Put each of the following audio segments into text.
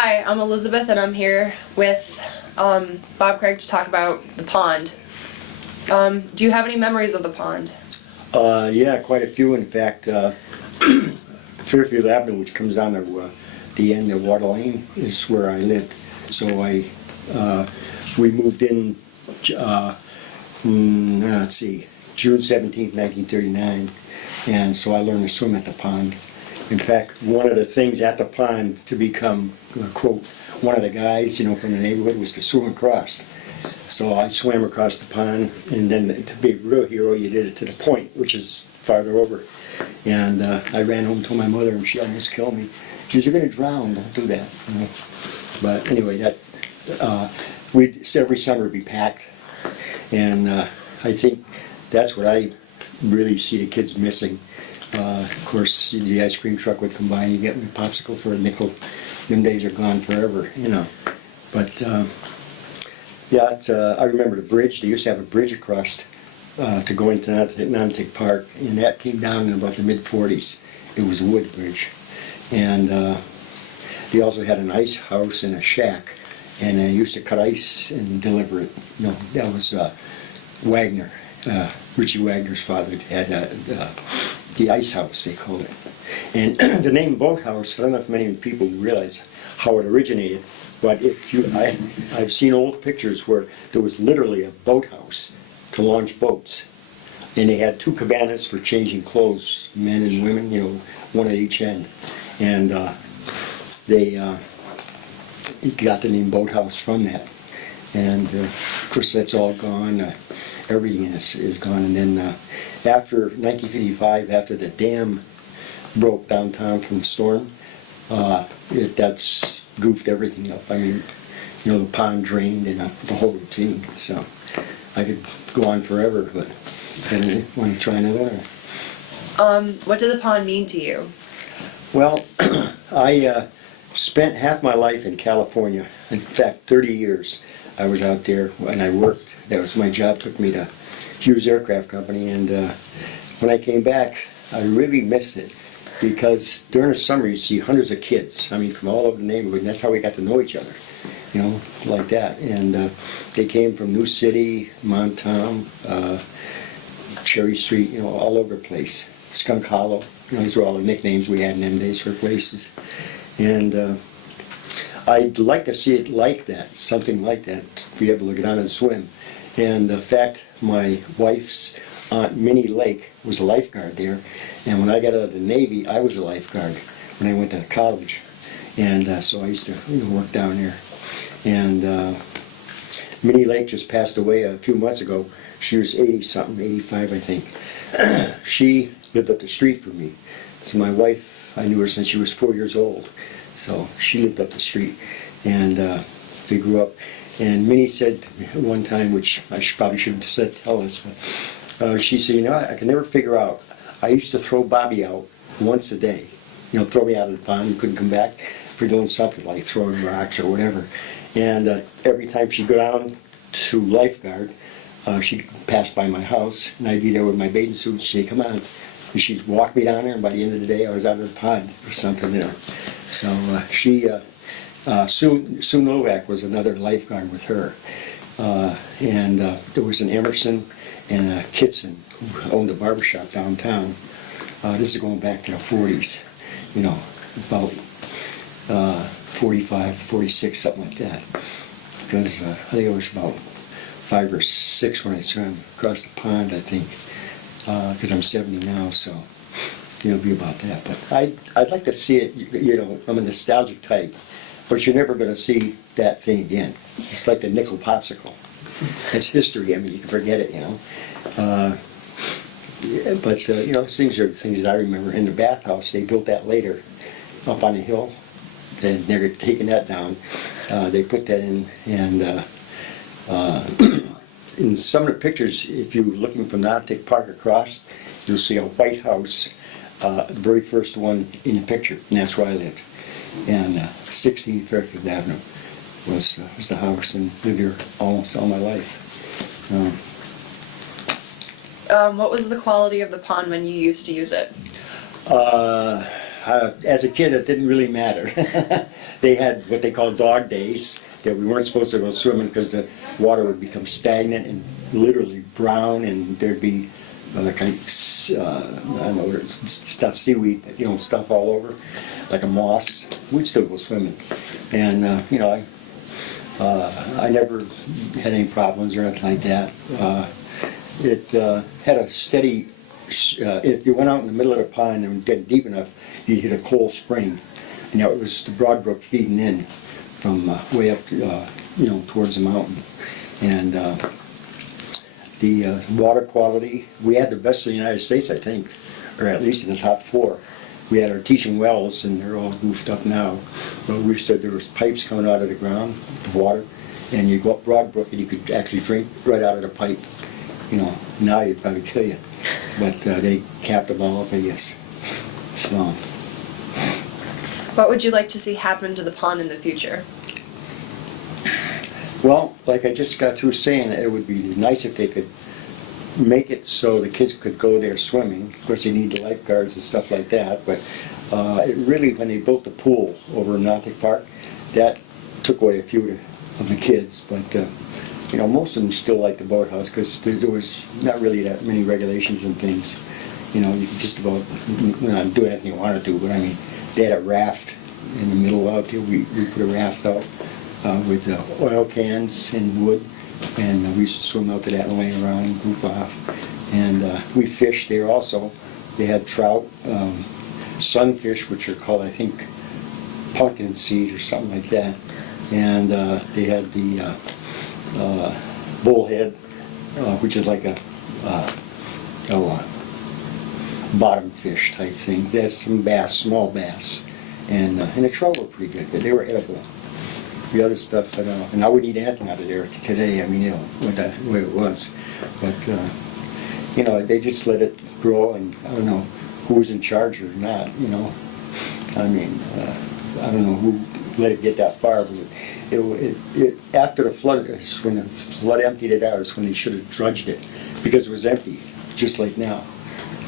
Hi, I'm Elizabeth, and I'm here with Bob Craig to talk about the pond. Do you have any memories of the pond? Yeah, quite a few. In fact, Fairfield Avenue, which comes down to the end of Water Lane, is where I lived. So we moved in, let's see, June 17th, 1939, and so I learned to swim at the pond. In fact, one of the things at the pond to become, quote, one of the guys, from the neighborhood was to swim across. So I swam across the pond, and then to be a real hero, you did it to the point, which is farther over. And I ran home to my mother, and she almost killed me. She said, "You're going to drown, don't do that." But anyway, every summer be packed. And I think that's what I really see the kids missing. Of course, the ice cream truck would come by and you get me a popsicle for a nickel. Them days are gone forever, But yeah, I remember the bridge. They used to have a bridge across to go into Nashawannuck Park, and that came down in about the mid-40s. It was a wood bridge. And they also had an ice house and a shack, and they used to cut ice and deliver it. That was Wagner, Richie Wagner's father had the ice house, they called it. And the name boathouse, I don't know if many people realize how it originated, but I've seen old pictures where there was literally a boathouse to launch boats. And they had two cabanas for changing clothes, men and women, one at each end. And they got the name boathouse from that. And of course that's all gone. Everything is gone. And then after 1955, after the dam broke downtown from the storm, that's goofed everything up. I mean, the pond drained and the whole routine. So I could go on forever, but I want to try another one. What did the pond mean to you? Well, I spent half my life in California. In fact, 30 years I was out there and I worked. That was my job, took me to Hughes Aircraft Company, and when I came back, I really missed it because during the summer you see hundreds of kids, from all over the neighborhood, and that's how we got to know each other, like that. And they came from New City, Montown, Cherry Street, all over the place. Skunk Hollow, these were all the nicknames we had in them days for places. And I'd like to see it like that, something like that, to be able to get on and swim. And in fact, my wife's aunt, Minnie Lake, was a lifeguard there. And when I got out of the Navy, I was a lifeguard when I went to college. And so I used to work down there. And Minnie Lake just passed away a few months ago. She was 80-something, 85, I think. She lived up the street from me. So my wife, I knew her since she was 4 years old. So she lived up the street. And they grew up. And Minnie said one time, which I probably shouldn't have tell us, but she said, I can never figure out. I used to throw Bobby out once a day. Throw me out of the pond, you couldn't come back for doing something like throwing rocks or whatever. And every time she'd go down to lifeguard, she'd pass by my house, and I'd be there with my bathing suit, and she'd say, "Come on." And she'd walk me down there, and by the end of the day, I was out of the pond or something, So Sue Novak was another lifeguard with her. And there was an Emerson and a Kitson who owned a barbershop downtown. This is going back to the 40s, about 45, 46, something like that. Because I think it was about 5 or 6 when I swam across the pond, I think. Because I'm 70 now, so it'll be about that. But I'd like to see it, I'm a nostalgic type. But you're never going to see that thing again. It's like the nickel popsicle. It's history. You can forget it, But things are the things that I remember. In the bathhouse, they built that later, up on the hill. They'd never taken that down. They put that in, and in some of the pictures, if you're looking from Nashawannuck Park across, you'll see a white house, the very first one in the picture, and that's where I lived. And 16 Fairfield Avenue was the house, and lived here almost all my life. What was the quality of the pond when you used to use it? As a kid, it didn't really matter. they had what they call dog days, that we weren't supposed to go swimming because the water would become stagnant and literally brown, and there'd be kind of, I don't know, it's not seaweed, but, stuff all over, like a moss. We'd still go swimming. And, I never had any problems or anything like that. It had a steady, if you went out in the middle of the pond and didn't deep enough, you'd hit a cold spring. And that was the Broad Brook feeding in from way up, towards the mountain. And the water quality, we had the best in the United States, I think, or at least in the top 4. We had our teaching wells, and they're all goofed up now. But we said there was pipes coming out of the ground, the water, and you go up Broad Brook and you could actually drink right out of the pipe. Now you'd probably kill you. But they capped them all up, I guess. So. What would you like to see happen to the pond in the future? Well, like I just got through saying, it would be nice if they could make it so the kids could go there swimming. Of course, they need the lifeguards and stuff like that, but it really, when they built the pool over in Nautic Park, that took away a few of the kids, but most of them still like the boathouse because there was not really that many regulations and things. You could just about not do anything you wanted to, but I mean, they had a raft in the middle out there. We put a raft out with oil cans and wood, and we used to swim out to that and lay around and goof off. And we fished there also. They had trout, sunfish, which are called, I think, pumpkin seed or something like that. And they had the bullhead, which is like a bottom fish type thing. There's some bass, small bass, and the trout were pretty good, but they were edible. The other stuff, and I wouldn't eat anything out of there today. I mean, with the way it was, but they just let it grow, and I don't know who was in charge or not. I mean, I don't know who let it get that far, but it after the flood, when the flood emptied it out, is when they should have dredged it, because it was empty, just like now.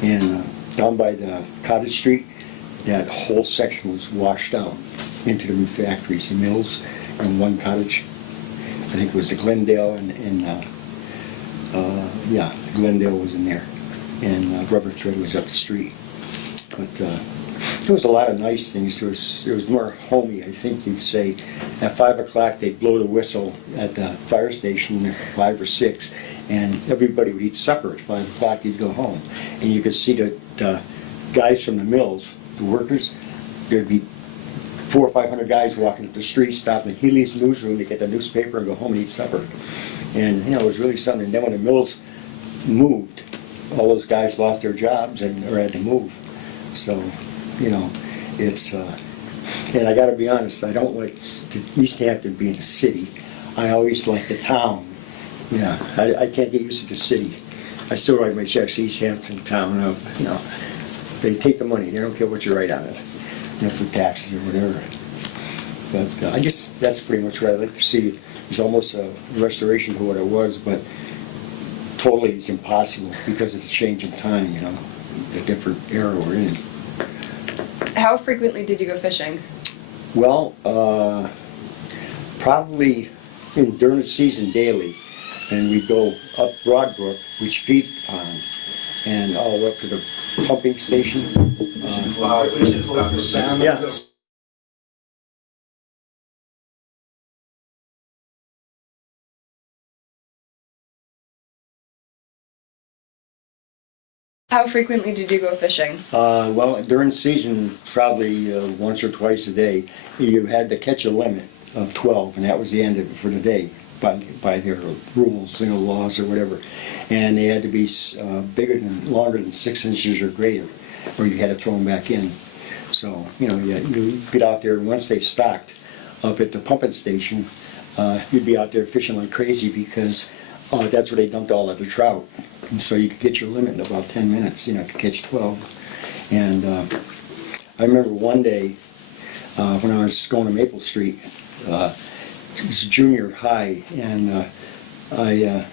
And down by the Cottage Street, that whole section was washed out into the factories, the mills, and one cottage. I think it was the Glendale, Glendale was in there, and Rubber Thread was up the street. But there was a lot of nice things. There was more homey, I think you'd say. At 5 o'clock, they'd blow the whistle at the fire station at 5 or 6, and everybody would eat supper at 5 o'clock. You'd go home, and you could see the guys from the mills, the workers. There'd be 400 or 500 guys walking up the street, stopping at Healy's newsroom to get the newspaper and go home and eat supper. And it was really something. And then when the mills moved, all those guys lost their jobs or had to move. So, it's, and I gotta be honest, I don't like Easthampton being a city. I always like the town. Yeah, I can't get used to the city. I still write my checks to Easthampton town. They take the money. They don't care what you write on it, for taxes or whatever. But I guess that's pretty much what I'd like to see. It's almost a restoration to what it was, but totally it's impossible because of the change in time, the different era we're in. How frequently did you go fishing? Well, probably during the season daily, and we go up Broad Brook, which feeds the pond, and all the way up to the pumping station. Yeah. How frequently did you go fishing? Well, during season, probably once or twice a day. You had to catch a limit of 12, and that was the end of it for the day, by their rules, laws or whatever. And they had to be longer than 6 inches or greater, or you had to throw them back in. So, you get out there, and once they stocked up at the pumping station, you'd be out there fishing like crazy because that's where they dumped all of the trout. And so you could get your limit in about 10 minutes, to catch 12. And I remember one day when I was going to Maple Street, it was junior high, and I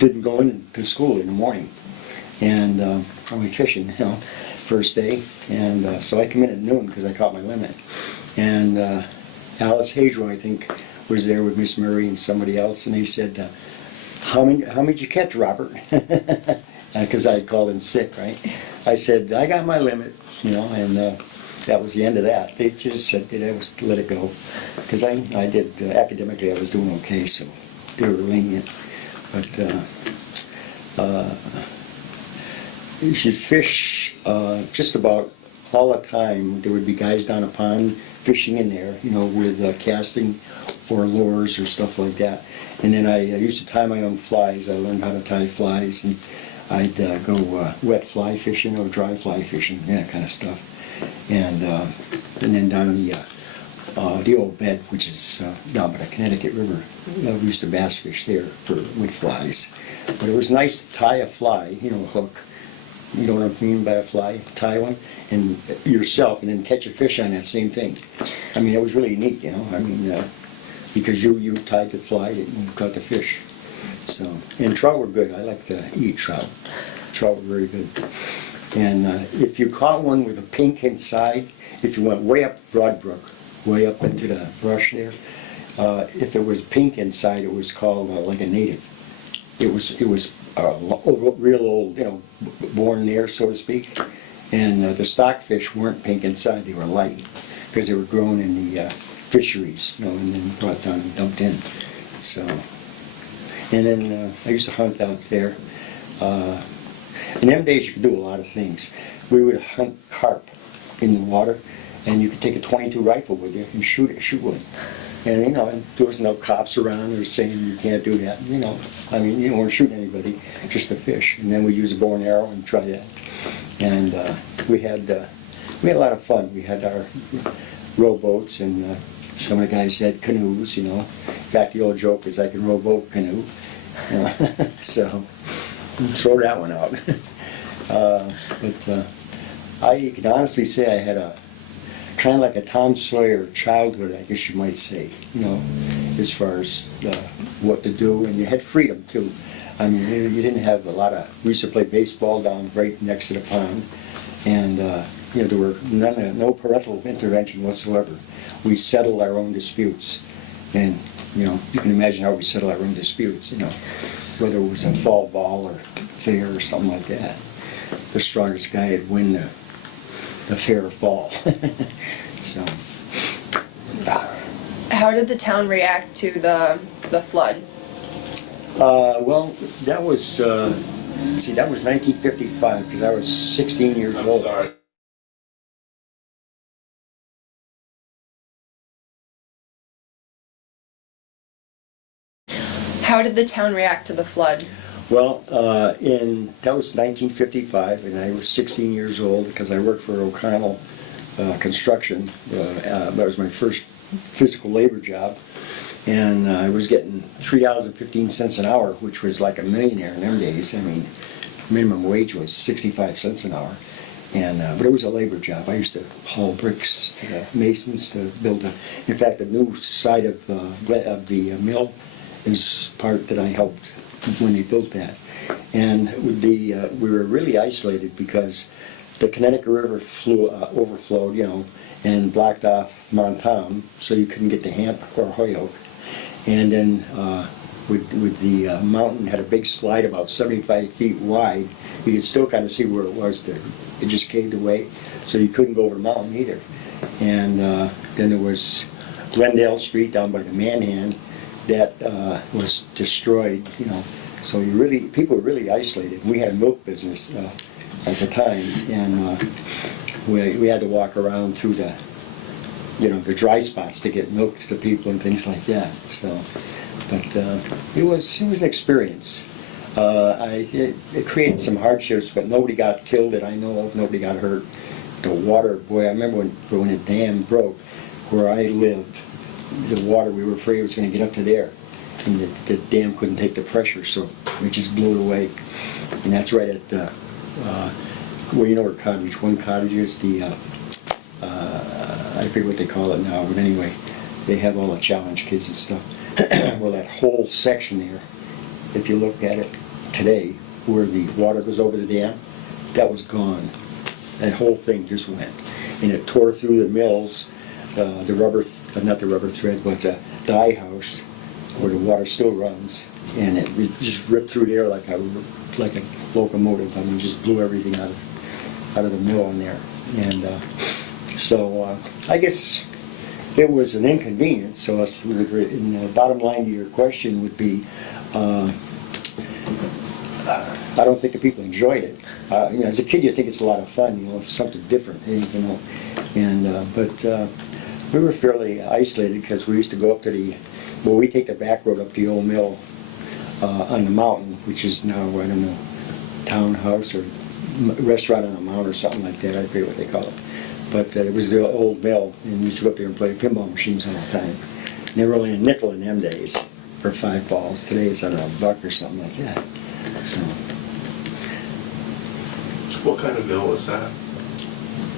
didn't go into school in the morning. And I went fishing, first day. And so I come in at noon because I caught my limit. And Alice Hadro, I think, was there with Miss Murray and somebody else, and they said, how many did you catch, Robert? Because I had called in sick, right? I said, I got my limit, and that was the end of that. They just said, let it go. Because I did, academically, I was doing okay, so they were lenient. But you should fish just about all the time. There would be guys down a pond fishing in there, with casting or lures or stuff like that. And then I used to tie my own flies. I learned how to tie flies, and I'd go wet fly fishing or dry fly fishing, that kind of stuff. And then down the old bed, which is down by the Connecticut River, we used to bass fish there with flies. But it was nice to tie a fly, a hook. You know what I mean by a fly? Tie one and yourself, and then catch a fish on that same thing. I mean, it was really neat, because you tied the fly and you caught the fish. So, and trout were good. I like to eat trout. Trout were very good. And if you caught one with a pink inside, if you went way up Broadbrook, way up into the brush there, if it was pink inside, it was called like a native. It was real old, born there, so to speak. And the stockfish weren't pink inside; they were light because they were grown in the fisheries, and then brought down and dumped in. So, and then I used to hunt out there. In them days, you could do a lot of things. We would hunt carp in the water, and you could take a .22 rifle with you and shoot one. And there was no cops around or saying you can't do that. You weren't shooting anybody, just the fish. And then we used a bow and arrow and try that. And we had a lot of fun. We had our rowboats, and some of the guys had canoes. In fact, the old joke is I can row boat canoe. So throw that one out. But I can honestly say I had a kind of like a Tom Sawyer childhood, I guess you might say, as far as what to do, and you had freedom too. I mean, you didn't have a lot of, we used to play baseball down right next to the pond, and there were no parental intervention whatsoever. We settled our own disputes, and you can imagine how we settled our own disputes, whether it was a fall ball or fair or something like that. The strongest guy would win the fair fall. So. How did the town react to the flood? Well, that was that was 1955 because I was 16 years old. Sorry. How did the town react to the flood? Well, that was 1955, and I was 16 years old because I worked for O'Connell Construction. That was my first physical labor job, and I was getting $3.15 an hour, which was like a millionaire in them days. I mean, minimum wage was 65 cents an hour, and but it was a labor job. I used to haul bricks to the masons to build in fact, the new side of the mill is part that I helped when they built that. And we were really isolated because the Connecticut River overflowed, and blocked off Montown, so you couldn't get to Hamp or Holyoke. And then with the mountain had a big slide about 75 feet wide, you could still kind of see where it was there. It just caved away, so you couldn't go over the mountain either. And then there was Glendale Street down by the Manhan that was destroyed, So people were really isolated. We had a milk business at the time, and we had to walk around through the dry spots to get milk to the people and things like that. So, but it was an experience. It created some hardships, but nobody got killed that I know of. Nobody got hurt. The water, boy, I remember when the dam broke where I lived. The water, we were afraid it was going to get up to there, and the dam couldn't take the pressure, so it just blew it away. And that's right at where Cottage, one cottage is, I forget what they call it now, but anyway, they have all the challenge kids and stuff. Well, that whole section there, if you look at it today, where the water goes over the dam, that was gone. That whole thing just went, and it tore through the mills. the rubber, not the rubber thread, but the eye house where the water still runs, and it just ripped through there like a locomotive. I mean, just blew everything out of the mill in there, and so I guess it was an inconvenience. So that's really great. And the bottom line to your question would be, I don't think the people enjoyed it. As a kid, you think it's a lot of fun. It's something different, but we were fairly isolated because we used to go up to we take the back road up the old mill on the mountain, which is now, I don't know, townhouse or restaurant on a mountain or something like that. I forget what they call it. But it was the old mill, and we used to go up there and play pinball machines all the time. And they were only a nickel in them days for 5 balls. Today it's, I don't know, $1 or something like that. So. What kind of mill was that?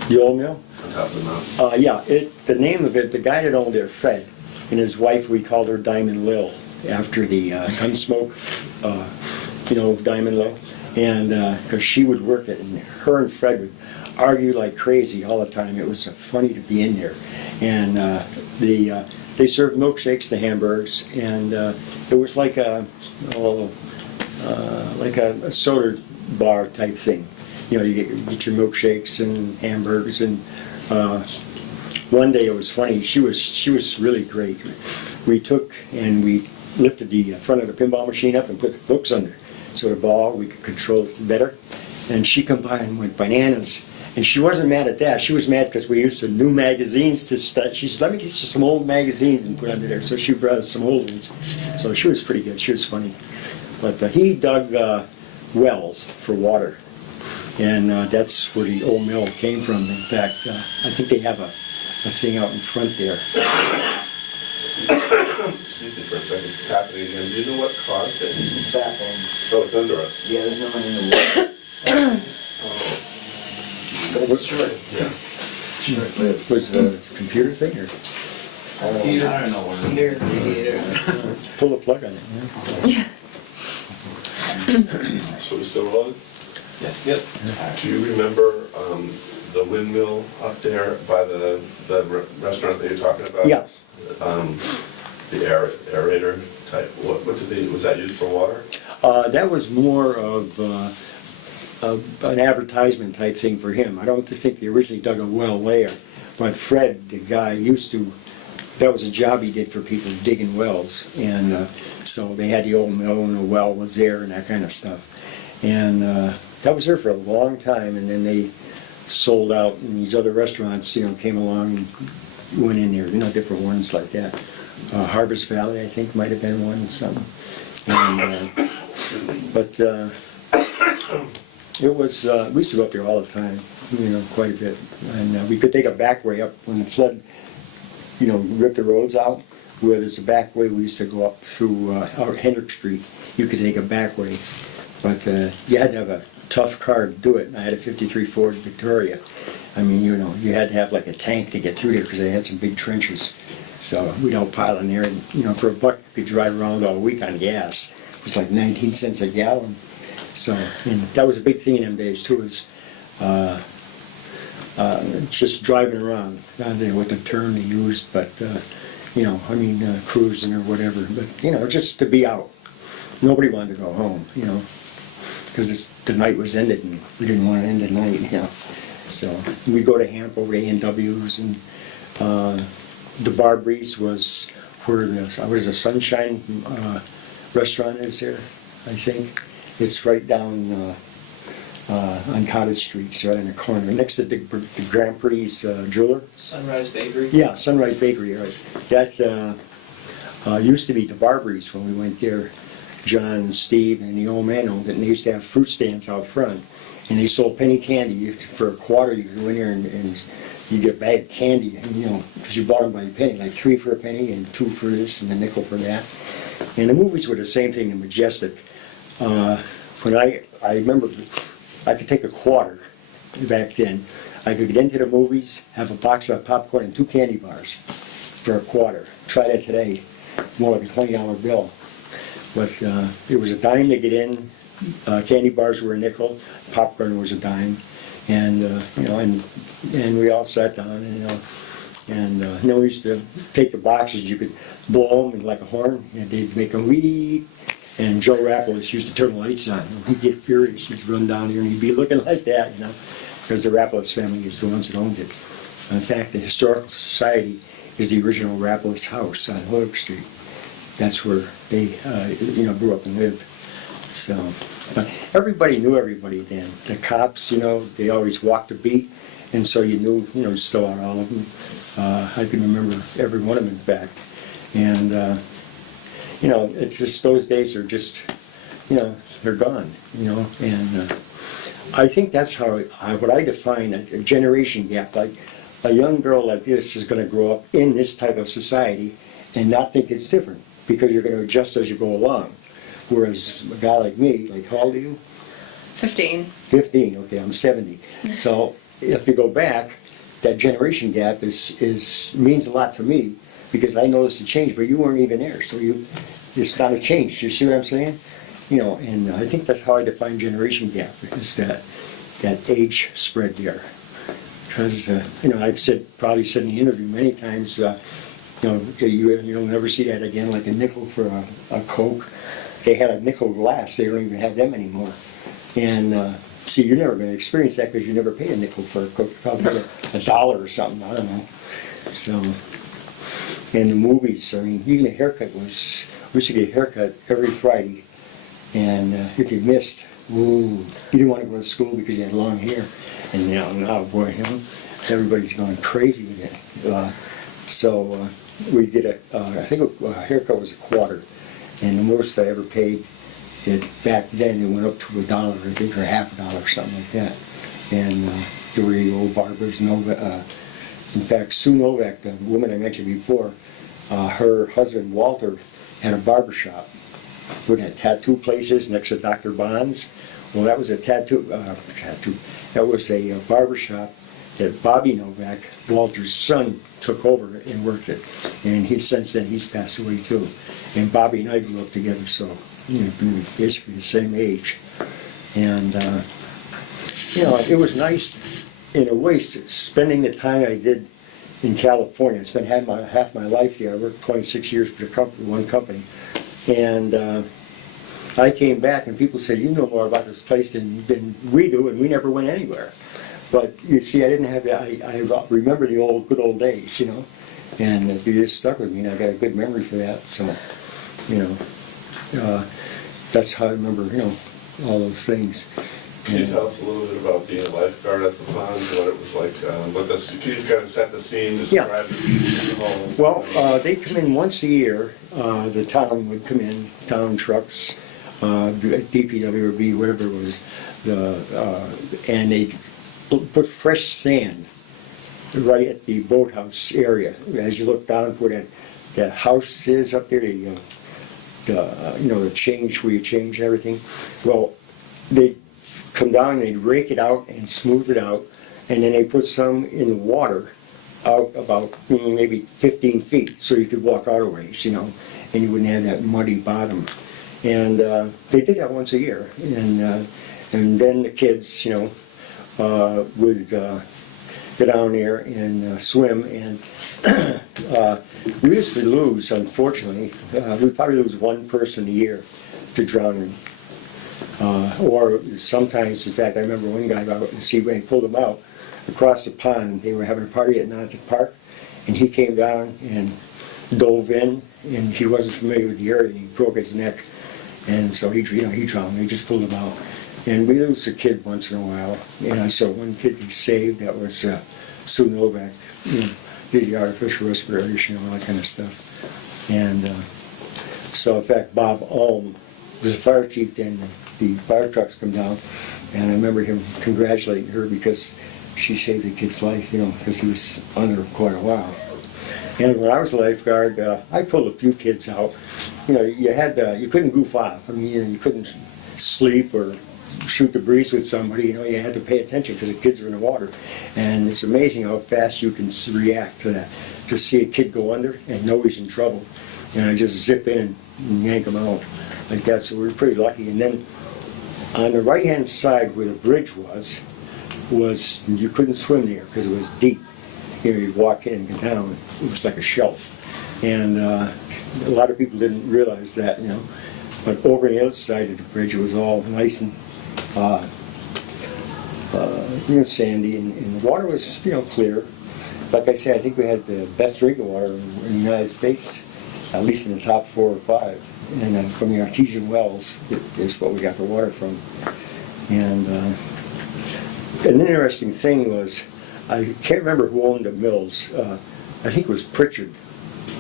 The old mill? On top of the mountain? The name of it, the guy that owned it, Fred, and his wife, we called her Diamond Lil, after the Gunsmoke, Diamond Lil. And because she would work it, and her and Fred would argue like crazy all the time. It was funny to be in there. And they served milkshakes, the hamburgers, and it was like a soda bar type thing. You get your milkshakes and hamburgers, and one day it was funny. She was really great. We took and we lifted the front of the pinball machine up and put books under, so the ball we could control it better. And she come by and went bananas. And she wasn't mad at that. She was mad because we used new magazines to study. She said, "Let me get you some old magazines and put under there." So she brought us some old ones. So she was pretty good. She was funny. But he dug wells for water. And that's where the old mill came from. In fact, I think they have a thing out in front there. Excuse me for a second, it's happening again. Do you know what caused it? It's back on. Oh, it's under us. Yeah, there's no one in the water. But it's short. Yeah. Short-lived. Was it a computer thing or? I don't know what. Heater. Let's pull the plug on it. Yeah. So we still rolling? Yes. Yep. Do you remember the windmill up there by the restaurant that you're talking about? Yeah. The aerator type. What was that used for water? That was more of an advertisement type thing for him. I don't think he originally dug a well there, but Fred, the guy, that was a job he did for people digging wells, and so they had the old mill and the well was there and that kind of stuff. And that was there for a long time, and then they sold out, and these other restaurants, came along and went in there, different ones like that. Harvest Valley, I think, might have been one and something. And, but it was, we used to go up there all the time, quite a bit. And we could take a back way up when the flood, ripped the roads out. Where there's a back way, we used to go up through Hendrick Street. You could take a back way, but you had to have a tough car to do it. And I had a '53 Ford Victoria. I mean, you had to have like a tank to get through there because they had some big trenches. So we'd all pile in there, and for $1 you could drive around all week on gas. It was like 19 cents a gallon. So, and that was a big thing in them days too, is just driving around. I don't know what the term they used, but cruising or whatever. But just to be out. Nobody wanted to go home, because the night was ended, and we didn't want to end the night, So we'd go to Hamp over to A&W's, and the Barbries was where the Sunshine restaurant is there, I think. It's right down on Cottage Street, it's right in the corner, next to the Grand Prix jeweler. Sunrise Bakery? Yeah, Sunrise Bakery, right. That used to be the Barbries when we went there. John and Steve and the old man owned it, and they used to have fruit stands out front. And they sold penny candy. For $0.25, you could go in there and you get a bag of candy, because you bought them by the penny, like 3 for a penny and 2 for this and a nickel for that. And the movies were the same thing in Majestic. When I remember, I could take $0.25 back then. I could get into the movies, have a box of popcorn and 2 candy bars for $0.25. Try that today, more like a $20 bill. But it was a dime to get in. Candy bars were a nickel. Popcorn was a dime, and and we all sat down and And then we used to take the boxes, you could blow them like a horn, and they'd make them wee. And Joe Rappalis used to turn the lights on. He'd get furious, he'd run down here and he'd be looking like that, because the Rappalis family is the ones that owned it. In fact, the Historical Society is the original Rappalis house on Hoyok Street. That's where they, grew up and lived. So, but everybody knew everybody then. The cops, they always walked the beat, and so you knew, just about all of them. I can remember every one of them, in fact. And, it's just those days are just, they're gone, and I think that's how, what I define a generation gap. Like a young girl like this is going to grow up in this type of society and not think it's different, because you're going to adjust as you go along. Whereas a guy like me, like how old are you? 15. 15, okay, I'm 70. So if you go back, that generation gap means a lot to me, because I noticed a change, but you weren't even there, so it's not a change. You see what I'm saying? And I think that's how I define generation gap, is that age spread there. Because I've probably said in the interview many times, you'll never see that again, like a nickel for a Coke. They had a nickel glass, they don't even have them anymore. And see, you're never going to experience that because you never pay a nickel for a Coke. Probably $1 or something, I don't know. So, and the movies, even a haircut we used to get a haircut every Friday. And if you missed, you didn't want to go to school because you had long hair. And now boy, everybody's going crazy with it. So we did I think a haircut was $1. And the most I ever paid, back then it went up to $1, I think, or half $1 or something like that. And there were the old barbers. In fact, Sue Novak, the woman I mentioned before, her husband Walter had a barber shop with had tattoo places next to Dr. Bond's. Well, that was a that was a barber shop that Bobby Novak, Walter's son, took over and worked it. And since then he's passed away too. And Bobby and I grew up together, so basically the same age. And it was nice in a way spending the time I did in California. I spent half my life there. I worked 26 years for one company. And I came back and people said, you know more about this place than we do, and we never went anywhere. But you see, I didn't have that. I remember the good old days, and it just stuck with me, and I got a good memory for that. So, that's how I remember, all those things. Can you tell us a little bit about being a lifeguard at the pond, what it was like? Can you kind of set the scene, describe the whole? Well, they come in once a year. The town would come in, town trucks, DPW or B, whatever it was, and they put fresh sand right at the boathouse area. As you look down where that house is up there, the change where you change everything. Well, they come down and they rake it out and smooth it out, and then they put some in the water out about maybe 15 feet, so you could walk out a ways, and you wouldn't have that muddy bottom. And they did that once a year, and then the kids, would go down there and swim. And we used to lose, unfortunately, we'd probably lose one person a year to drowning. Or sometimes, in fact, I remember one guy out and see when he pulled him out across the pond. They were having a party at Nashawannuck Park, and he came down and dove in, and he wasn't familiar with the area, and he broke his neck, and so he drowned. They just pulled him out. And we lose a kid once in a while, and I saw one kid he saved. That was Sue Novak, did the artificial respiration, all that kind of stuff. And so, in fact, Bob Ulm was the fire chief then. The fire trucks come down, and I remember him congratulating her because she saved the kid's life, because he was under quite a while. And when I was a lifeguard, I pulled a few kids out. You couldn't goof off. You couldn't sleep or shoot the breeze with somebody. You had to pay attention because the kids are in the water. And it's amazing how fast you can react to that. To see a kid go under and know he's in trouble, and I just zip in and yank him out like that. So we were pretty lucky. And then on the right-hand side where the bridge was you couldn't swim there because it was deep. you walk in and get down, it was like a shelf. And a lot of people didn't realize that, But over on the other side of the bridge, it was all nice and sandy, and the water was, clear. Like I say, I think we had the best drinking water in the United States, at least in the top 4 or 5. And from the artesian wells is what we got the water from. And an interesting thing was, I can't remember who owned the mills. I think it was Pritchard.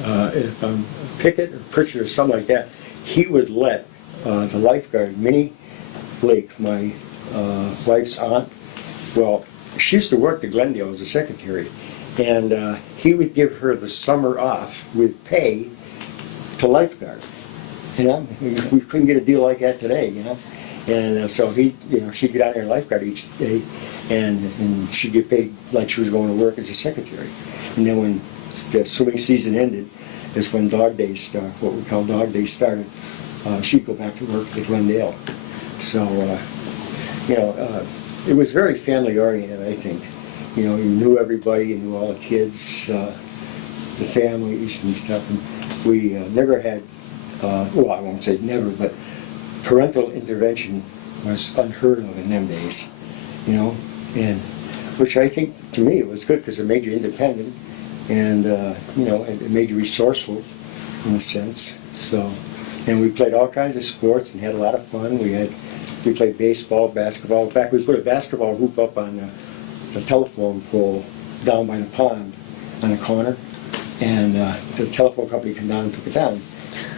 If Pickett or Pritchard or something like that, he would let the lifeguard, Minnie Blake, my wife's aunt, well, she used to work at Glendale as a secretary, and he would give her the summer off with pay to lifeguard. We couldn't get a deal like that today, And so she'd get out there and lifeguard each day, and she'd get paid like she was going to work as a secretary. And then when the swimming season ended, is when dog days start, what we call dog days started. She'd go back to work at Glendale. So, it was very family oriented, I think. You knew everybody, you knew all the kids, the families and stuff. And we never had, well, I won't say never, but parental intervention was unheard of in them days, and which I think, to me, it was good because it made you independent, and it made you resourceful in a sense. So, and we played all kinds of sports and had a lot of fun. We played baseball, basketball. In fact, we put a basketball hoop up on the telephone pole down by the pond on the corner, and the telephone company came down and took it down.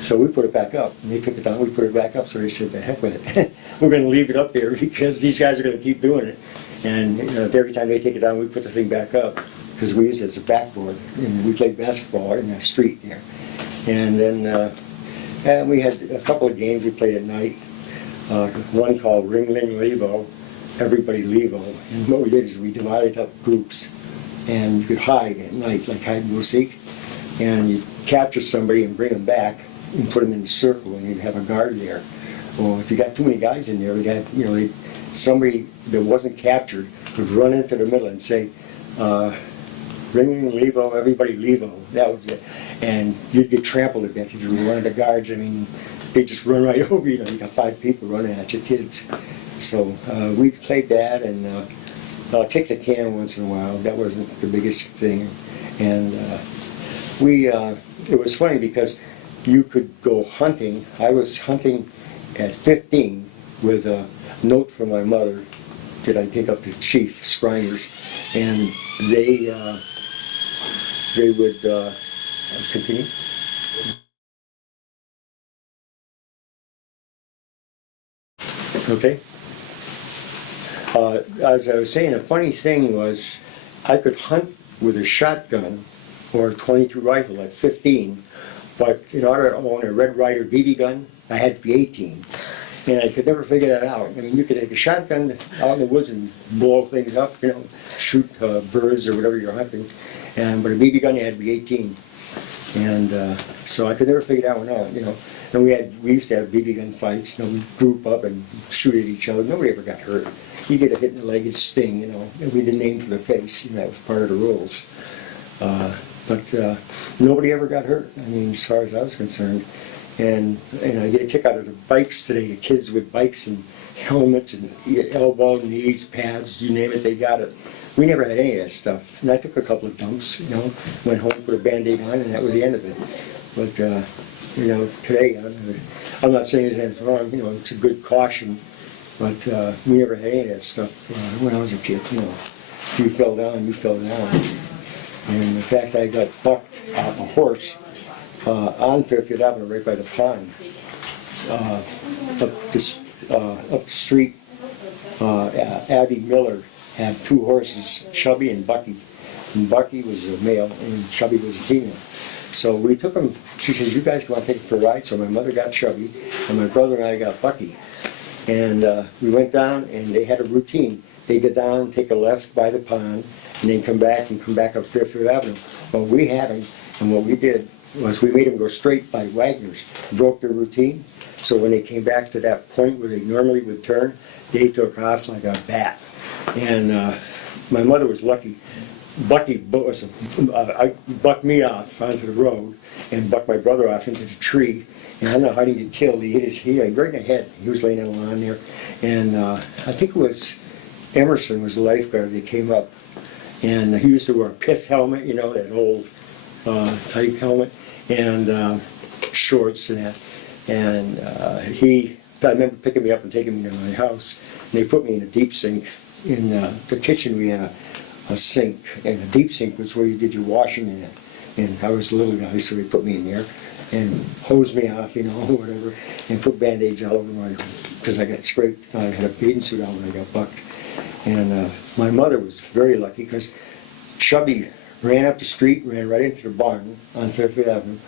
So we put it back up, and they took it down, we put it back up, so they said, the heck with it. We're going to leave it up there because these guys are going to keep doing it. And every time they take it down, we put the thing back up because we use it as a backboard. And we played basketball in that street there. And then and we had a couple of games we played at night. One called Ring Ling Levo, Everybody Levo. And what we did is we divided up groups, and you could hide at night, like hide and go seek. And you capture somebody and bring them back and put them in the circle, and you'd have a guard there. Well, if you got too many guys in there, somebody that wasn't captured would run into the middle and say, Ring Levo, Everybody Levo. That was it. And you'd get trampled to death if you were one of the guards. I mean, they just run right over you. You got 5 people running at you, kids. So we played that, and kicked the can once in a while. That wasn't the biggest thing. And it was funny because you could go hunting. I was hunting at 15 with a note from my mother that I take up to Chief Scriners, and they would continue. Okay. As I was saying, a funny thing was I could hunt with a shotgun or a .22 rifle at 15, but in order to own a Red Ryder BB gun, I had to be 18. And I could never figure that out. I mean, you could take a shotgun out in the woods and blow things up, shoot birds or whatever you're hunting, but a BB gun, you had to be 18. And so I could never figure that one out, And we used to have BB gun fights, we'd group up and shoot at each other. Nobody ever got hurt. You get a hit in the leg, it'd sting, and we didn't aim for the face, that was part of the rules. But nobody ever got hurt, as far as I was concerned. And I get a kick out of the bikes today, the kids with bikes and helmets and elbow, knees, pads, you name it, they got it. We never had any of that stuff. And I took a couple of dumps, went home, put a Band-Aid on, and that was the end of it. But, today, I'm not saying there's anything wrong, it's a good caution, but we never had any of that stuff when I was a kid, If you fell down, you fell down. And in fact, I got bucked off a horse on Fairfield Avenue, right by the pond. Up the street, Abby Miller had 2 horses, Chubby and Bucky. And Bucky was a male, and Chubby was a female. So we took them, she says, you guys go out and take it for a ride. So my mother got Chubby, and my brother and I got Bucky. And we went down, and they had a routine. They get down, take a left by the pond, and then come back up Fairfield Avenue. Well, we had them, and what we did was we made them go straight by Wagner's, broke their routine. So when they came back to that point where they normally would turn, they took off like a bat. And my mother was lucky. Bucky bucked me off onto the road and bucked my brother off into the tree. And I'm not hiding to get killed. He hit his head right in the head. He was laying on the lawn there. And I think it was Emerson was the lifeguard that came up. And he used to wear a pith helmet, you know, that old type helmet, and shorts and that. And I remember picking me up and taking me to my house. And they put me in a deep sink. In the kitchen we had a sink, and the deep sink was where you did your washing in it. And I was a little guy, so they put me in there and hosed me off, you know, whatever, and put Band-Aids all over my, because I got scraped. I had a bathing suit on when I got bucked. And my mother was very lucky because Chubby ran up the street, ran right into the barn on Fairfield Avenue,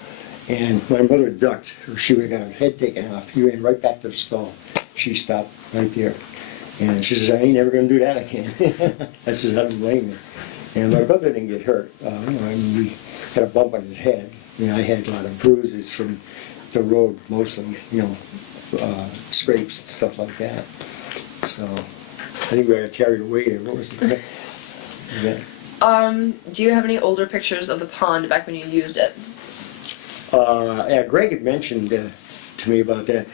and my mother ducked, or she would have got her head taken off. He ran right back to the stall. She stopped right there. And she says, I ain't never going to do that again. I says, I don't blame you. And my brother didn't get hurt. You know, I mean, we had a bump on his head. You know, I had a lot of bruises from the road, mostly, you know, scrapes and stuff like that. So I think we got carried away there. What was it? Yeah. Do you have any older pictures of the pond back when you used it? Yeah, Greg had mentioned to me about that.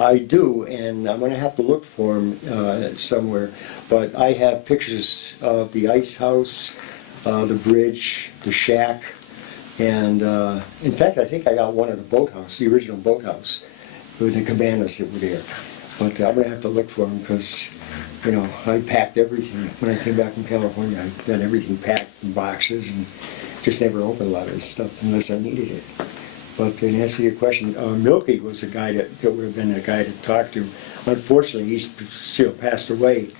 I do, and I'm going to have to look for them somewhere. But I have pictures of the ice house, the bridge, the shack, and in fact, I think I got one of the boathouse, the original boathouse, with the cabanas that were there. But I'm going to have to look for them because, you know, I packed everything. When I came back from California, I got everything packed in boxes and just never opened a lot of this stuff unless I needed it. But to answer your question, Milky was the guy that would have been the guy to talk to. Unfortunately, he's still passed away.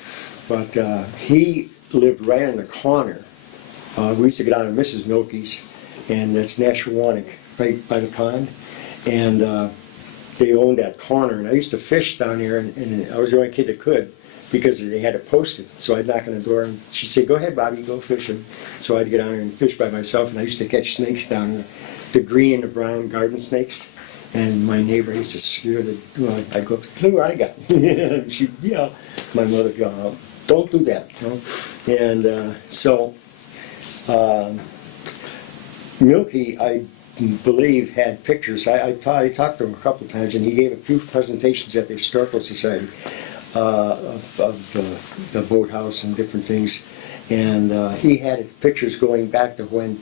But he lived right on the corner. We used to get on to Mrs. Milky's, and that's Nashawannuck, right by the pond. And they owned that corner. And I used to fish down there, and I was the only kid that could because they had it posted. So I'd knock on the door, and she'd say, go ahead, Bobby, go fishing. So I'd get on there and fish by myself, and I used to catch snakes down there. The green and the brown garden snakes, and my neighbor used to scare the. Well, I go up, look what I got. She, yeah, my mother go, don't do that, you know. And so, Milky, I believe, had pictures. I talked to him a couple of times, and he gave a few presentations at the Historical Society of the boathouse and different things, and he had pictures going back to when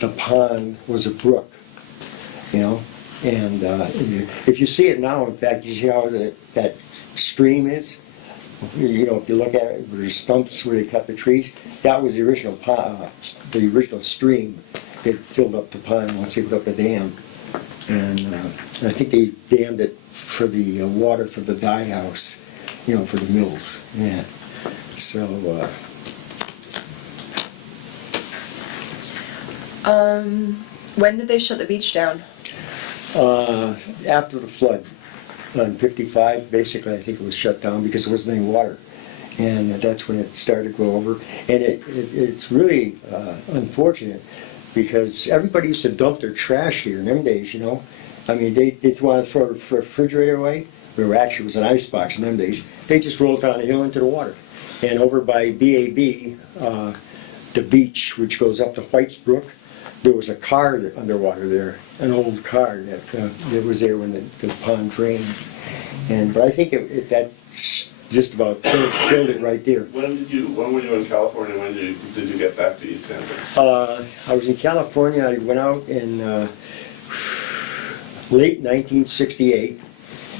the pond was a brook, you know, and if you see it now, in fact, you see how that stream is, you know, if you look at it, there's stumps where they cut the trees, that was the original pond, the original stream that filled up the pond once they put up the dam, and I think they dammed it for the water for the dye house, you know, for the mills, yeah, so, When did they shut the beach down? after the flood on 55, basically, I think it was shut down because there wasn't any water. And that's when it started to go over. And it's really unfortunate because everybody used to dump their trash here in them days, you know. I mean, they want to throw the refrigerator away. There actually was an ice box in them days. They just rolled down the hill into the water. And over by BAB, the beach, which goes up to White's Brook, there was a car underwater there, an old car that was there when the pond drained. But I think that just about killed it right there. When were you in California? When did you get back to Easthampton? I was in California. I went out in late 1968,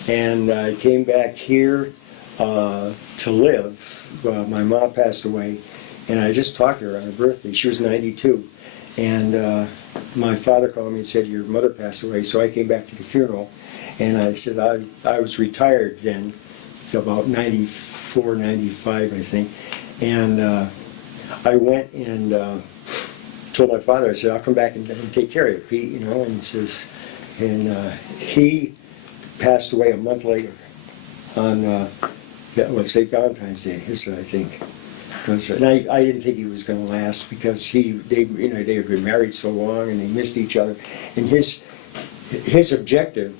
and I came back here to live. My mom passed away, and I just talked to her on her birthday. She was 92. And my father called me and said, your mother passed away. So I came back to the funeral, and I said I was retired then, so about 94, 95, I think. And I went and told my father, I said, I'll come back and take care of you, Pete, you know. And he says, he passed away a month later on St. Valentine's Day, I think. And I didn't think he was going to last because they had been married so long and they missed each other. And his objective,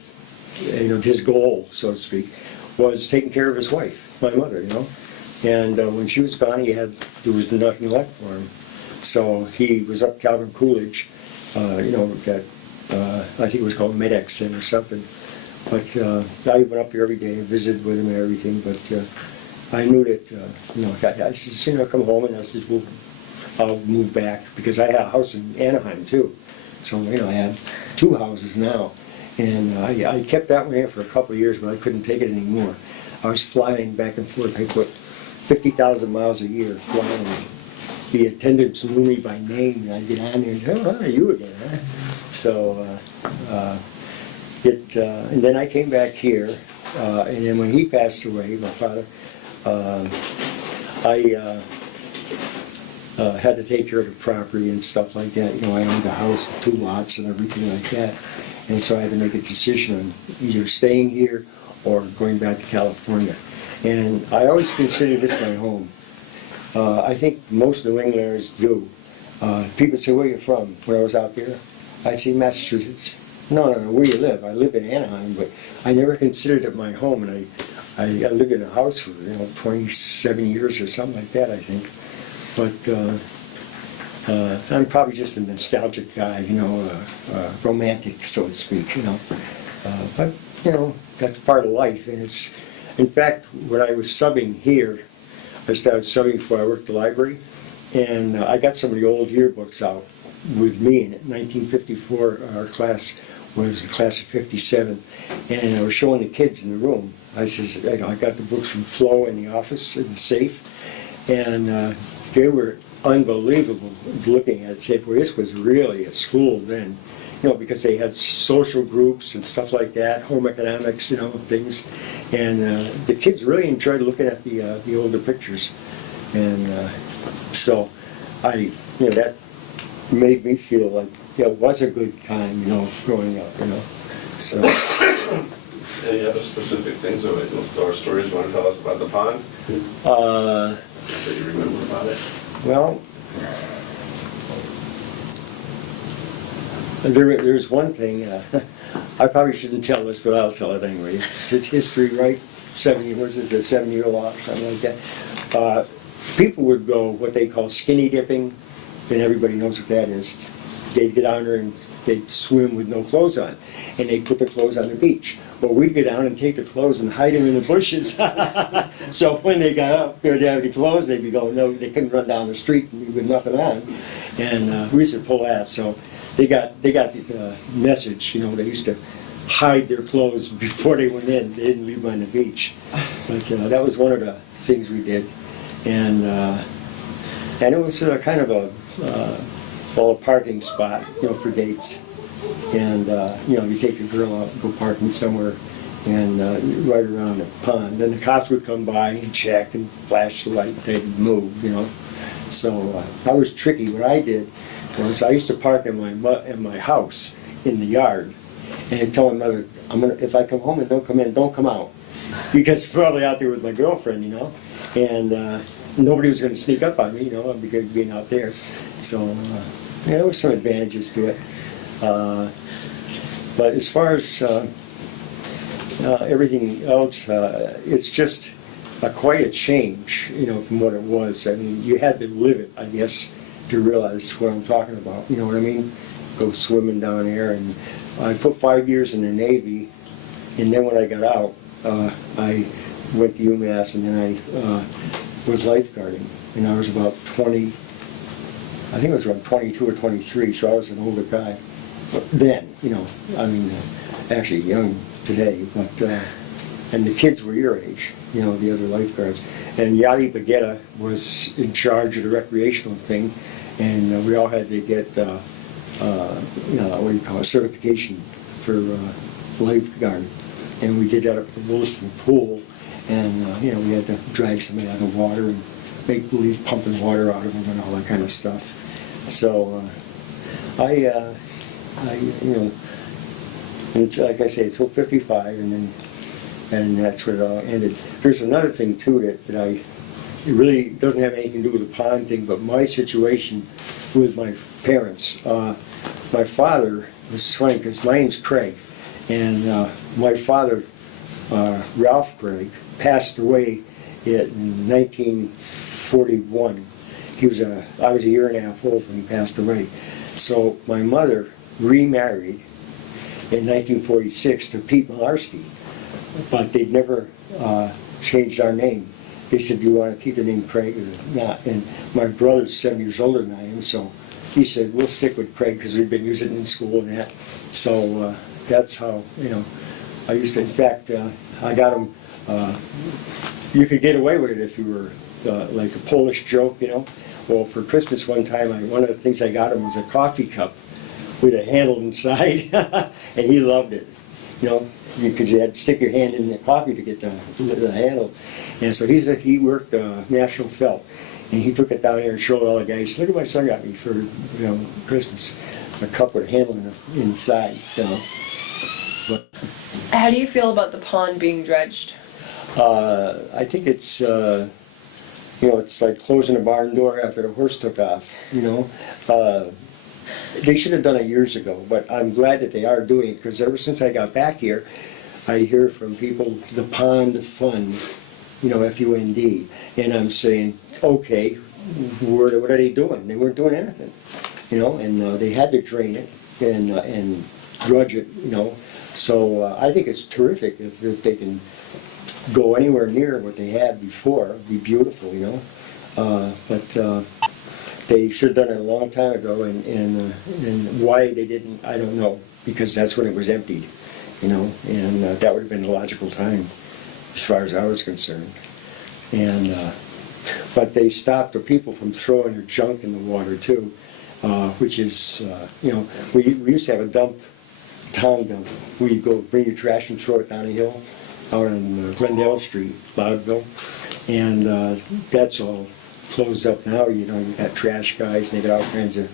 you know, his goal, so to speak, was taking care of his wife, my mother, you know. And when she was gone, he had there was nothing left for him. So he was up Calvin Coolidge, got, I think it was called Medexin or something. But I went up here every day, visited with him and everything, but I knew that, I said, come home, and I said, well, I'll move back, because I had a house in Anaheim too. So, I had 2 houses now. And I kept that one there for a couple of years, but I couldn't take it anymore. I was flying back and forth. I put 50,000 miles a year flying. The attendants knew me by name, and I'd get on there and say, oh, hi, you again, huh? So, and then I came back here, and then when he passed away, my father, I had to take care of the property and stuff like that. I owned a house, 2 lots and everything like that. And so I had to make a decision on either staying here or going back to California. And I always consider this my home. I think most New Englanders do. People say, where are you from? When I was out there, I'd say Massachusetts. No, where do you live? I live in Anaheim, but I never considered it my home. And I lived in a house for 27 years or something like that, I think. But I'm probably just a nostalgic guy, romantic, so to speak, But, that's part of life. And it's, in fact, when I was subbing here, I started subbing before I worked at the library, and I got some of the old yearbooks out with me in it. 1954, our class was the class of 57, and I was showing the kids in the room. I says, I got the books from Flo in the office, in the safe, and they were unbelievable looking at it. Say, well, this was really a school then, because they had social groups and stuff like that, home economics, things, and the kids really enjoyed looking at the older pictures, and so that made me feel like it was a good time, growing up, so. Any other specific things or stories you want to tell us about the pond? That you remember about it? Well, there's one thing, I probably shouldn't tell this, but I'll tell it anyway. It's history, right? 7-year law or something like that. People would go what they call skinny dipping, and everybody knows what that is. They'd get down there and they'd swim with no clothes on, and they'd put their clothes on the beach. Well, we'd go down and take the clothes and hide them in the bushes. So when they got up, they didn't have any clothes, they'd be going, no, they couldn't run down the street with nothing on. And we used to pull that, so they got the message, they used to hide their clothes before they went in. They didn't leave them on the beach. But that was one of the things we did. And it was kind of a parking spot, for dates. And, you take your girl out and go parking somewhere and right around the pond. Then the cops would come by and check and flash the light and they'd move, So I was tricky. What I did was I used to park in my house in the yard and I'd tell my mother, if I come home and don't come in, don't come out. Because probably out there with my girlfriend, and nobody was going to sneak up on me, because being out there. So, there was some advantages to it. But as far as everything else, it's just quite a change, from what it was. I mean, you had to live it, I guess, to realize what I'm talking about. You know what I mean? Go swimming down there, and I put 5 years in the Navy, and then when I got out, I went to UMass, and then I was lifeguarding, and I was about 20. I think I was around 22 or 23, so I was an older guy. But then, actually young today, but, and the kids were your age, the other lifeguards. And Yadi Bagetta was in charge of the recreational thing, and we all had to get, certification for lifeguard. And we did that up at the Williston Pool, and, we had to drag somebody out of the water and make believe pumping water out of them and all that kind of stuff. So it's like I say, until 55, and that's where it all ended. There's another thing too that it really doesn't have anything to do with the pond thing, but my situation with my parents. My father, this is funny because my name's Craig, and my father, Ralph Craig, passed away in 1941. I was a year and a half old when he passed away. So my mother remarried in 1946 to Pete Malarski, but they'd never changed our name. They said, do you want to keep the name Craig or not? And my brother's 7 years older than I am, so he said, we'll stick with Craig because we've been using it in school and that. So that's how, I used to, in fact, I got him, you could get away with it if you were like a Polish joke, Well, for Christmas one time, one of the things I got him was a coffee cup with a handle inside, and he loved it, because you had to stick your hand in the coffee to get the handle. And so he worked National Felt, and he took it down there and showed all the guys, look at my son got me for Christmas, a cup with a handle inside. So, but, How do you feel about the pond being dredged? I think it's it's like closing a barn door after the horse took off. They should have done it years ago, but I'm glad that they are doing it, because ever since I got back here, I hear from people, the pond fund, F-U-N-D, and I'm saying, okay, what are they doing? They weren't doing anything, and they had to drain it and drudge it, So I think it's terrific if they can go anywhere near what they had before. It'd be beautiful, but they should have done it a long time ago, and why they didn't, I don't know, because that's when it was emptied, and that would have been the logical time, as far as I was concerned. And but they stopped the people from throwing their junk in the water too, which is, we used to have a town dump, where you go bring your trash and throw it down a hill out on Glendale Street, Loudville, and that's all closed up now. You got trash guys, and they got all kinds of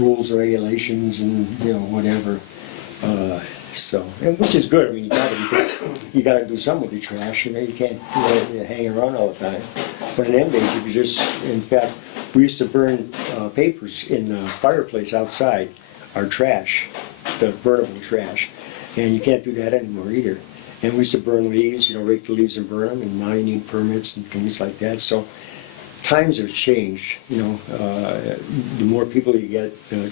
rules and regulations and whatever. And which is good. I mean, you gotta do something with your trash. You can't hang around all the time. But in them days, you could just, in fact, we used to burn papers in the fireplace outside our trash, the burnable trash, and you can't do that anymore either. And we used to burn leaves, rake the leaves and burn them, and now you need permits and things like that. So times have changed, the more people you get, the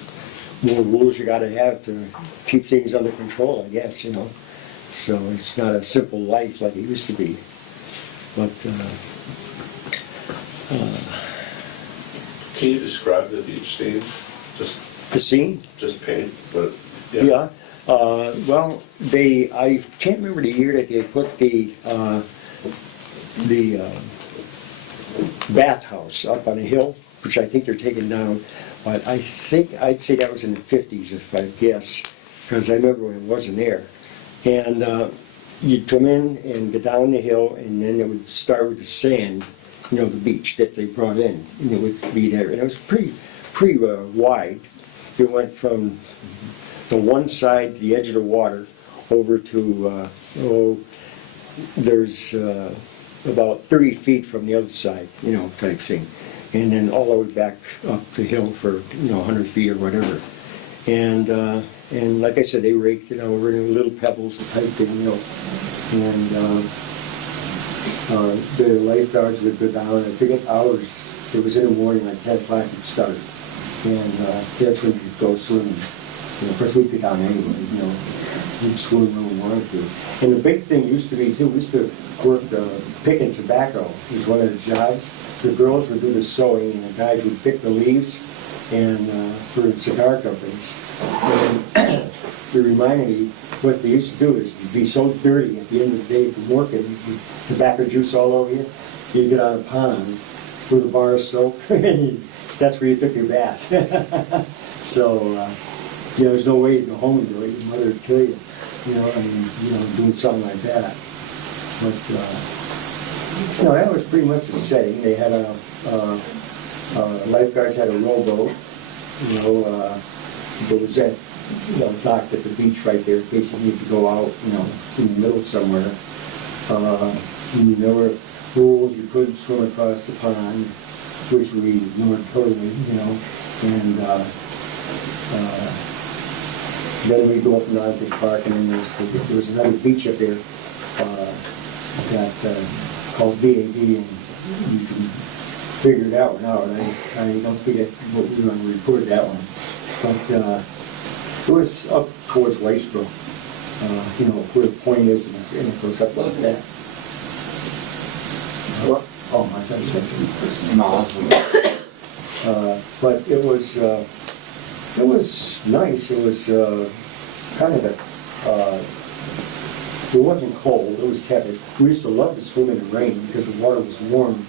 more rules you gotta have to keep things under control, I guess, So it's not a simple life like it used to be. But, can you describe the beach scene? the scene? Just paint, but Yeah. Well, I can't remember the year that they put the bathhouse up on a hill, which I think they're taking down. But I think I'd say that was in the 50s, if I guess, because I remember when it wasn't there. And you'd come in and go down the hill, and then it would start with the sand, the beach that they brought in, and it would be there. And it was pretty wide. It went from the one side, the edge of the water, over to, there's about 30 feet from the other side, type thing. And then all the way back up the hill for, 100 feet or whatever. And like I said, they raked it over in little pebbles type thing, And the lifeguards would go down, I forget hours, it was in the morning, like 10 o'clock it started. And that's when you'd go swimming. Of course, we'd get down anyway, we'd swim when we wanted to. And the big thing used to be, too, we used to work picking tobacco. It was one of the jobs. The girls would do the sewing, and the guys would pick the leaves and for the cigar companies. And it reminded me, what they used to do is you'd be so dirty at the end of the day from working, tobacco juice all over you, you'd get on a pond with a bar of soap, and that's where you took your bath. So, there's no way to go home and do it. Your mother would kill you, doing something like that. But, that was pretty much the setting. They had lifeguards had a rowboat, there was that, docked at the beach right there in case you need to go out, in the middle somewhere. There were rules, you couldn't swim across the pond, which we ignored totally, and then we go up and down to the park, and then there was another beach up there that called B&B, and you can figured that one out. I don't forget what we reported that one. But it was up towards Whitesboro, where the point is, and it goes up like that. Oh, I thought you said something. No, that's But it was nice. It was kind of it wasn't cold, it was tepid. We used to love to swim in the rain because the water was warm.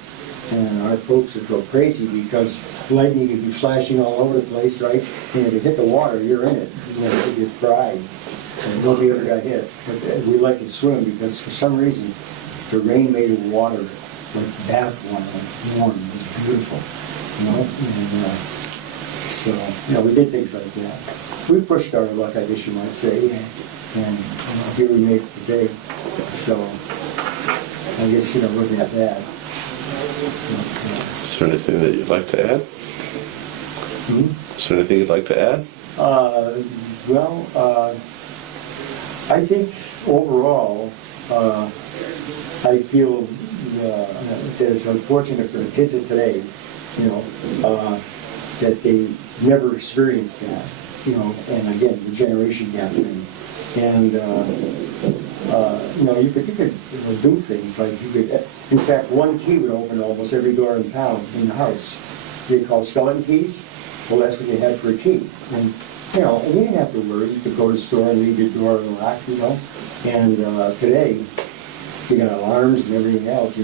And our folks would go crazy because lightning would be flashing all over the place, right? And if you hit the water, you're in it. You'd fry. And nobody ever got hit. But we liked to swim because for some reason, the rain made the water like bath water, like warm. It was beautiful. And so, we did things like that. We pushed our luck, I guess you might say. And here we made it today. So, I guess, looking at that. Is there anything that you'd like to add? Is there anything you'd like to add? I think overall, I feel that it's unfortunate for the kids of today, that they never experienced that, and again, the generation gap thing. And, you could do things like in fact, one key would open almost every door in town, in the house. They called skeleton keys. Well, that's what they had for a key. And, and you didn't have to worry. You could go to the store and leave your door unlocked, And today, you got alarms and everything else,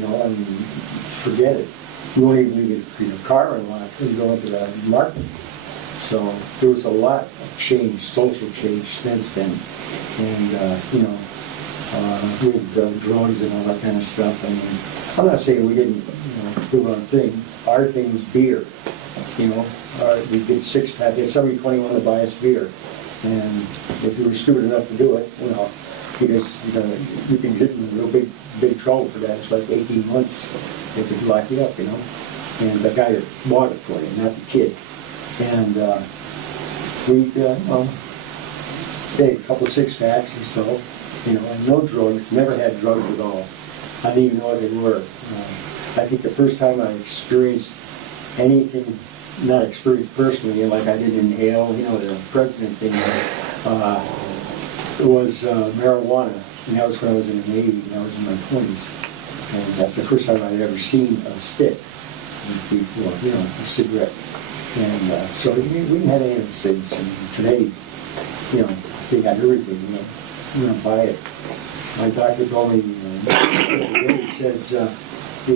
forget it. You won't even leave your car unlocked when you go into the market. So there was a lot of change, social change since then. And, with drugs and all that kind of stuff. I mean, I'm not saying we didn't, do our thing. Our thing was beer. We'd get 6-pack, get somebody 21 to buy us beer. And if you were stupid enough to do it, because you can get in real big trouble for that. It's like 18 months they could lock you up, And the guy that bought it for you, not the kid. And we'd, take a couple of 6-packs and so. And no drugs, never had drugs at all. I didn't even know what they were. I think the first time I experienced anything, not experienced personally, like I did inhale, the president thing, it was marijuana. And that was when I was in the Navy, and I was in my 20s. And that's the first time I'd ever seen a stick before, a cigarette. And so we didn't have any of those things. And today, they got everything, I'm going to buy it. My doctor told me, he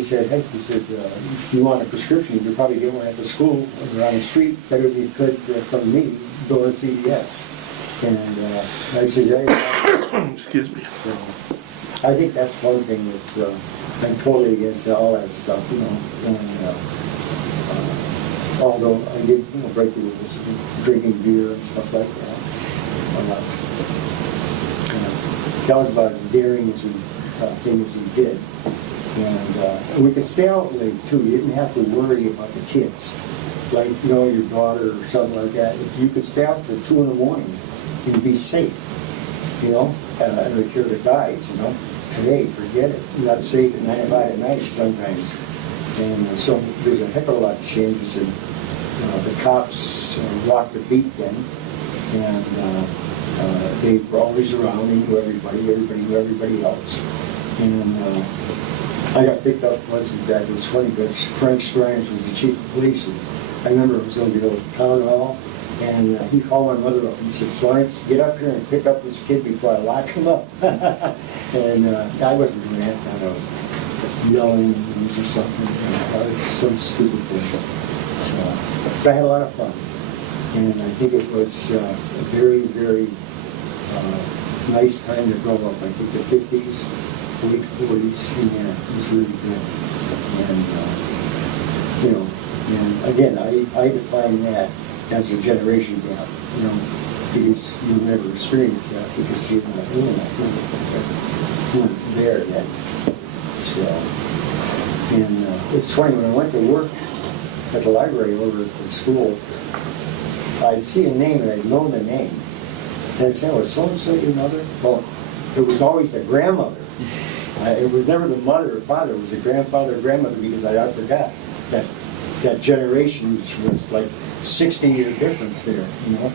said, hey, if you want a prescription, you could probably get one at the school or on the street, better than you could from me, go to CVS. And I said, hey, excuse me. So, I think that's one thing that I'm totally against all that stuff, and although I did, break the rules of drinking beer and stuff like that. That was about as daring as thing as we did. And we could stay out late too. You didn't have to worry about the kids. Like, your daughter or something like that. You could stay out till 2 in the morning and be safe, and take care of the guys, Today, forget it. You're not safe at 9 o'clock at night sometimes. And so there's a heck of a lot of changes. And the cops walked the beat then. And they were always around, they knew everybody knew everybody else. And I got picked up once, in fact, it was funny because Frank Strange was the chief of police. And I remember it was going to go to town hall, and he called my mother up and said, Florence, get up here and pick up this kid before I lock him up. And I wasn't doing that, I was yelling or something. That was some stupid thing. So, but I had a lot of fun. And I think it was a very, very nice time to grow up. I think the 50s, late 40s, it was really good. And, and again, I define that as a generation gap, because you never experienced that, because you weren't there yet. So, and it's funny, when I went to work at the library over at the school, I'd see a name and I'd know the name. And I'd say, oh, is so-and-so your mother? Well, it was always the grandmother. It was never the mother or father, it was the grandfather or grandmother because I forgot. that generation was like 60-year difference there, you know?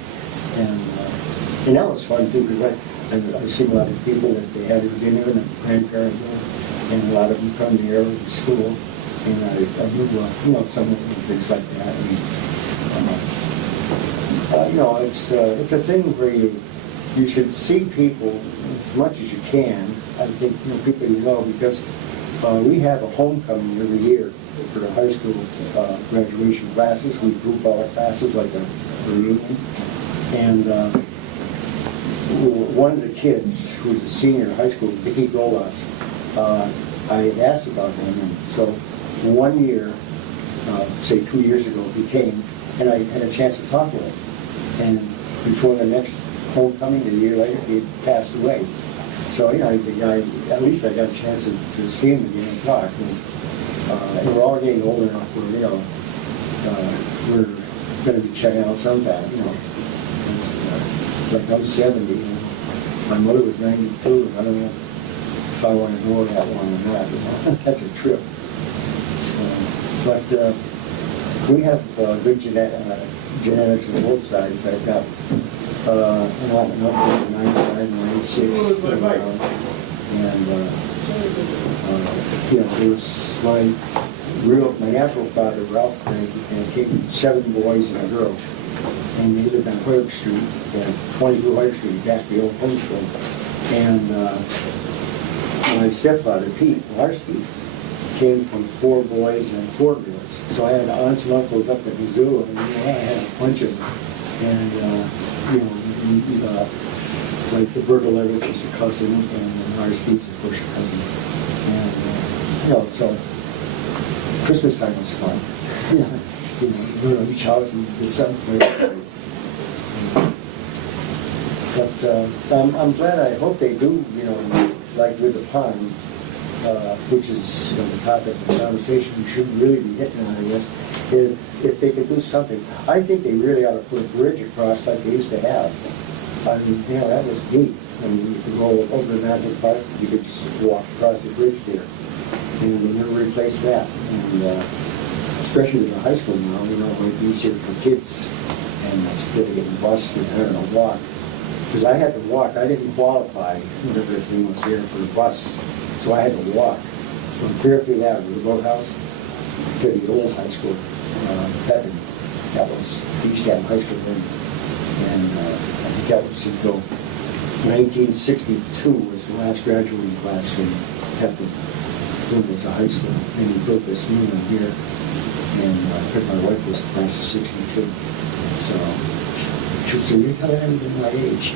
And that was fun too, because I seen a lot of people that they had at dinner and grandparents, and a lot of them from the early school, and I knew, you know, some of them, things like that. And, you know, it's a thing where you should see people as much as you can. I think, you know, people you know, because we have a homecoming every year for the high school graduation classes. We group all our classes like a reunion. And one of the kids, who was a senior in high school, Vicky Golas, I had asked about him, and so one year, say 2 years ago, he came, and I had a chance to talk with him. And before the next homecoming, a year later, he had passed away. So, you know, at least I got a chance to see him again and talk. And we're all getting old enough where, you know, we're going to be checking out sometime, you know. Like I'm 70, you know. My mother was 92. I don't know if I want to go that long or not, you know. That's a trip. So, but we have good genetics on both sides. I've got an aunt and uncle 95, 96. And you know, it was my natural father, Ralph Craig, and came 7 boys and a girl. And they lived on Hoyok Street, 22 Hoyok Street, back to the old home school. And my stepfather, Pete Larski, came from 4 boys and 4 girls. So I had aunts and uncles up at Missoula, and you know, I had a bunch of them. And you know, like the Bergelevic is a cousin, and the Larski's, of course, are cousins. And you know, so Christmas time was fun. You know, we were in each house and the sun played. But I'm glad. I hope they do. You know, like with the pond, which is, you know, the topic of the conversation we should really be hitting on, I guess. If they could do something, I think they really ought to put a bridge across like they used to have. I mean, you know, that was neat. I mean, you could go over the Magic Park, you could just walk across the bridge there, and they never replaced that. And especially in the high school now, you know, it might be easier for kids, and instead of getting bused and, I don't know, walk. Because I had to walk. I didn't qualify whenever everything was here for the bus, so I had to walk from Fairfield Avenue, the boathouse, to the old high school, Pepin. That was Easthampton High School then. And I think that was until 1962 was the last graduating class from Pepin. When it was a high school, and we built this new one here. And because my wife was class of 62, so you're telling everything my age.